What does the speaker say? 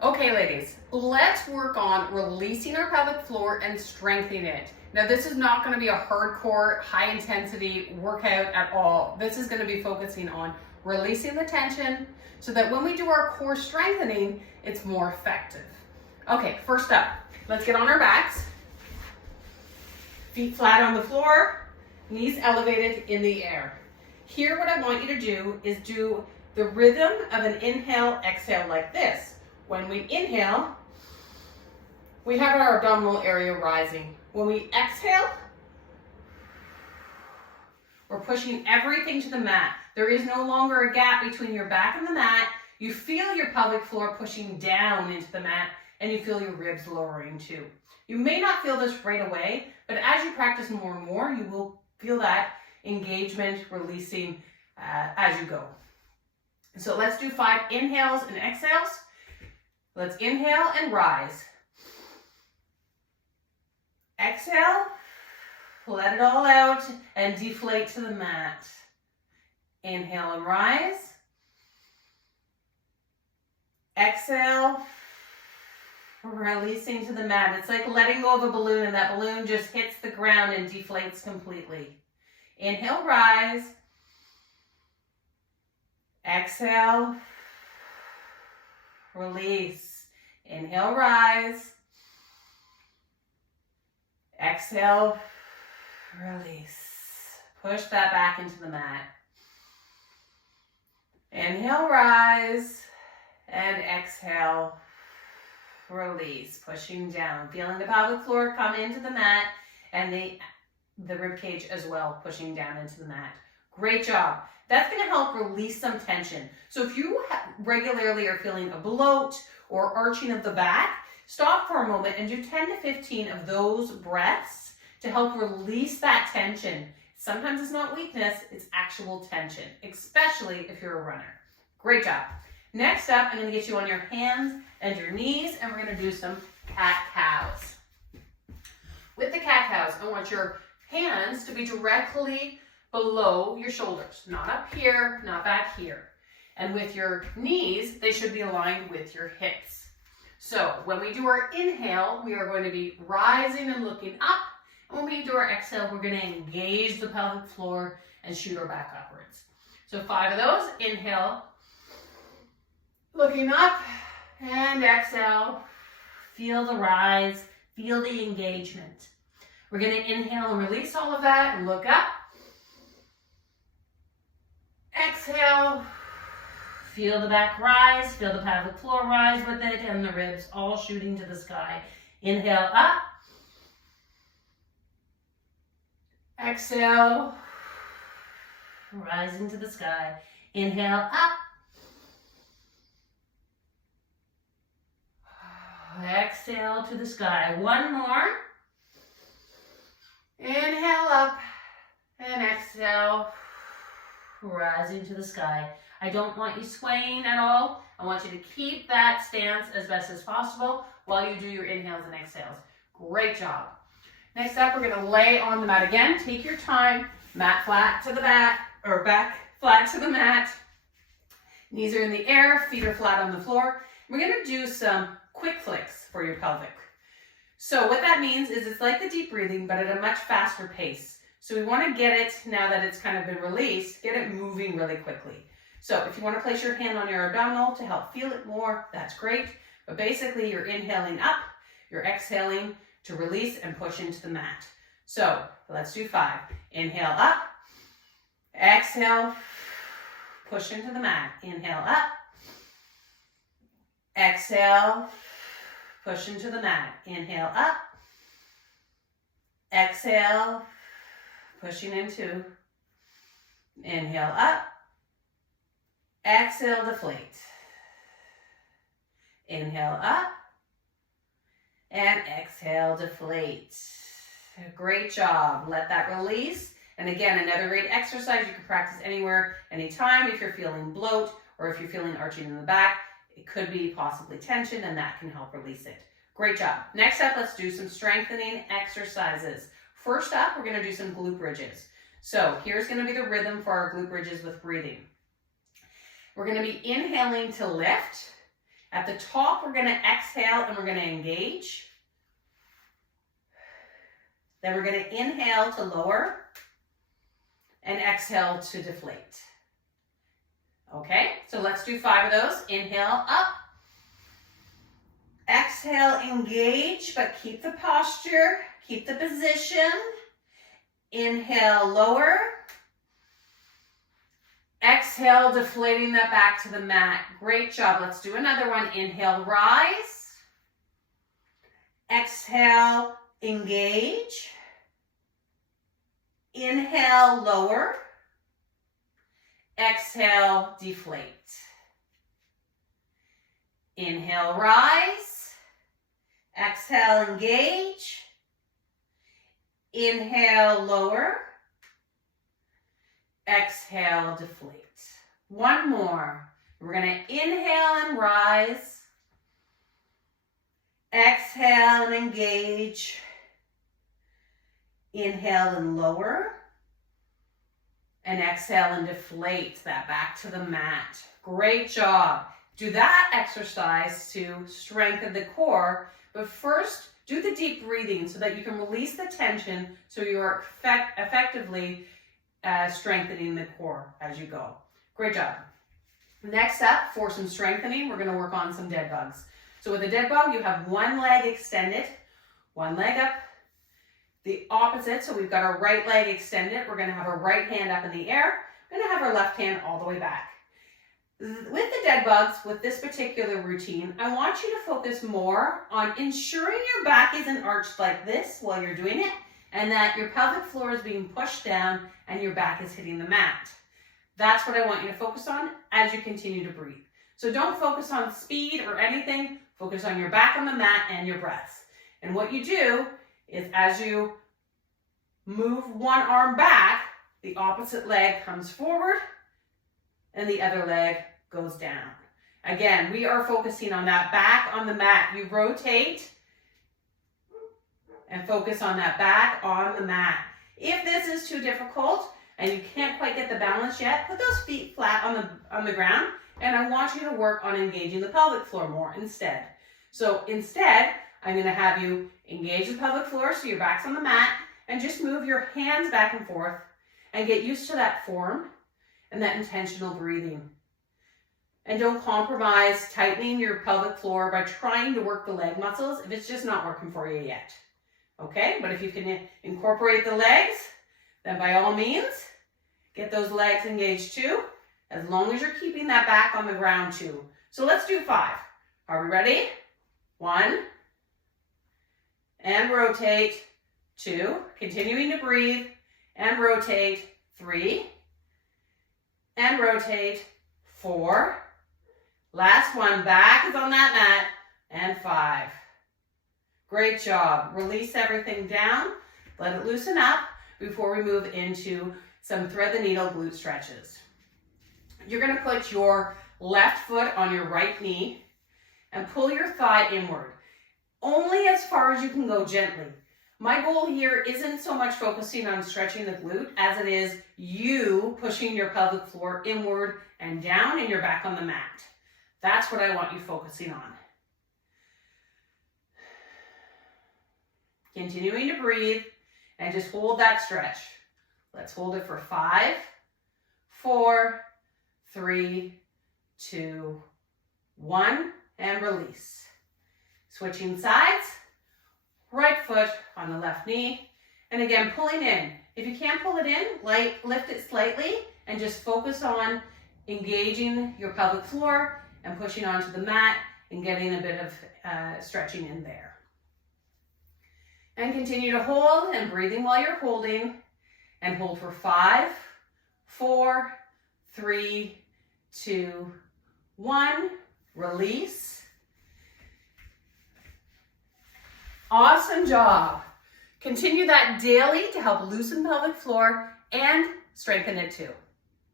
Okay, ladies, let's work on releasing our pelvic floor and strengthening it. Now, this is not going to be a hardcore, high intensity workout at all. This is going to be focusing on releasing the tension so that when we do our core strengthening, it's more effective. Okay, first up, let's get on our backs. Feet flat on the floor, knees elevated in the air. Here, what I want you to do is do the rhythm of an inhale, exhale like this. When we inhale, we have our abdominal area rising. When we exhale, we're pushing everything to the mat. There is no longer a gap between your back and the mat. You feel your pelvic floor pushing down into the mat, and you feel your ribs lowering too. You may not feel this right away, but as you practice more and more, you will feel that engagement releasing as you go. So let's do 5 inhales and exhales. Let's inhale and rise. Exhale, let it all out and deflate to the mat. Inhale and rise. Exhale, releasing to the mat. It's like letting go of a balloon, and that balloon just hits the ground and deflates completely. Inhale, rise. Exhale, release. Inhale, rise. Exhale, release. Push that back into the mat. Inhale, rise. And exhale, release. Pushing down. Feeling the pelvic floor come into the mat and the rib cage as well, pushing down into the mat. Great job. That's going to help release some tension. So if you regularly are feeling a bloat or arching of the back, stop for a moment and do 10 to 15 of those breaths to help release that tension. Sometimes it's not weakness, it's actual tension, especially if you're a runner. Great job. Next up, I'm going to get you on your hands and your knees, and we're going to do some cat-cows. With the cat-cows, I want your hands to be directly below your shoulders, not up here, not back here. And with your knees, they should be aligned with your hips. So when we do our inhale, we are going to be rising and looking up. And when we do our exhale, we're going to engage the pelvic floor and shoot our back upwards. So 5 of those. Inhale, looking up, and exhale. Feel the rise, feel the engagement. We're going to inhale and release all of that and look up. Exhale, feel the back rise, feel the pelvic floor rise with it, and the ribs all shooting to the sky. Inhale up. Exhale, rising to the sky. Inhale up. Exhale to the sky. One more. Inhale up and exhale, rising to the sky. I don't want you swaying at all. I want you to keep that stance as best as possible while you do your inhales and exhales. Great job. Next up, we're going to lay on the mat again. Take your time. Mat flat to the back, or back flat to the mat. Knees are in the air, feet are flat on the floor. We're going to do some quick flicks for your pelvic. So what that means is it's like the deep breathing, but at a much faster pace. So we want to get it, now that it's kind of been released, get it moving really quickly. So if you want to place your hand on your abdominal to help feel it more, that's great. But basically you're inhaling up, you're exhaling to release and push into the mat. So let's do 5. Inhale up, exhale, push into the mat. Inhale up, exhale, push into the mat. Inhale up, exhale, pushing into. Inhale up, exhale, deflate. Inhale up, and exhale, deflate. Great job. Let that release. And again, another great exercise you can practice anywhere, anytime. If you're feeling bloat or if you're feeling arching in the back, it could be possibly tension, and that can help release it. Great job. Next up, let's do some strengthening exercises. First up, we're going to do some glute bridges. So here's going to be the rhythm for our glute bridges with breathing. We're going to be inhaling to lift At the top, we're gonna exhale and we're gonna engage. Then we're gonna inhale to lower and exhale to deflate. Okay, so let's do 5 of those. Inhale, up. Exhale, engage, but keep the posture, keep the position. Inhale, lower. Exhale, deflating that back to the mat. Great job. Let's do another one. Inhale, rise. Exhale, engage. Inhale, lower. Exhale, deflate. Inhale, rise. Exhale, engage. Inhale, lower. Exhale, deflate. One more. We're going to inhale and rise. Exhale and engage. Inhale and lower. And exhale and deflate that back to the mat. Great job. Do that exercise to strengthen the core, but first do the deep breathing so that you can release the tension so you're effectively strengthening the core as you go. Great job. Next up, for some strengthening, we're going to work on some dead bugs. So with a dead bug, you have one leg extended, one leg up, the opposite. So we've got our right leg extended. We're going to have our right hand up in the air. We're going to have our left hand all the way back. With the dead bugs, with this particular routine, I want you to focus more on ensuring your back isn't arched like this while you're doing it, and that your pelvic floor is being pushed down and your back is hitting the mat. That's what I want you to focus on as you continue to breathe. So don't focus on speed or anything. Focus on your back on the mat and your breath. And what you do is as you move one arm back, the opposite leg comes forward and the other leg goes down. Again, we are focusing on that back on the mat. You rotate and focus on that back on the mat. If this is too difficult and you can't quite get the balance yet, put those feet flat on the ground, and I want you to work on engaging the pelvic floor more instead. So instead, I'm going to have you engage the pelvic floor so your back's on the mat, and just move your hands back and forth and get used to that form and that intentional breathing. And don't compromise tightening your pelvic floor by trying to work the leg muscles if it's just not working for you yet. Okay, but if you can incorporate the legs, then by all means, get those legs engaged too, as long as you're keeping that back on the ground too. So let's do 5. Are we ready? 1, and rotate. 2, continuing to breathe, and rotate. 3, and rotate. 4, last one, back is on that mat, and 5. Great job. Release everything down, let it loosen up before we move into some thread the needle glute stretches. You're going to put your left foot on your right knee and pull your thigh inward, only as far as you can go gently. My goal here isn't so much focusing on stretching the glute as it is you pushing your pelvic floor inward and down and your back on the mat. That's what I want you focusing on. Continuing to breathe and just hold that stretch. Let's hold it for 5, 4, 3, 2, 1, and release. Switching sides, right foot on the left knee, and again, pulling in. If you can't pull it in, lift it slightly and just focus on engaging your pelvic floor and pushing onto the mat and getting a bit of stretching in there. And continue to hold and breathing while you're holding, and hold for 5, 4, 3, 2, 1, release. Awesome job. Continue that daily to help loosen pelvic floor and strengthen it too.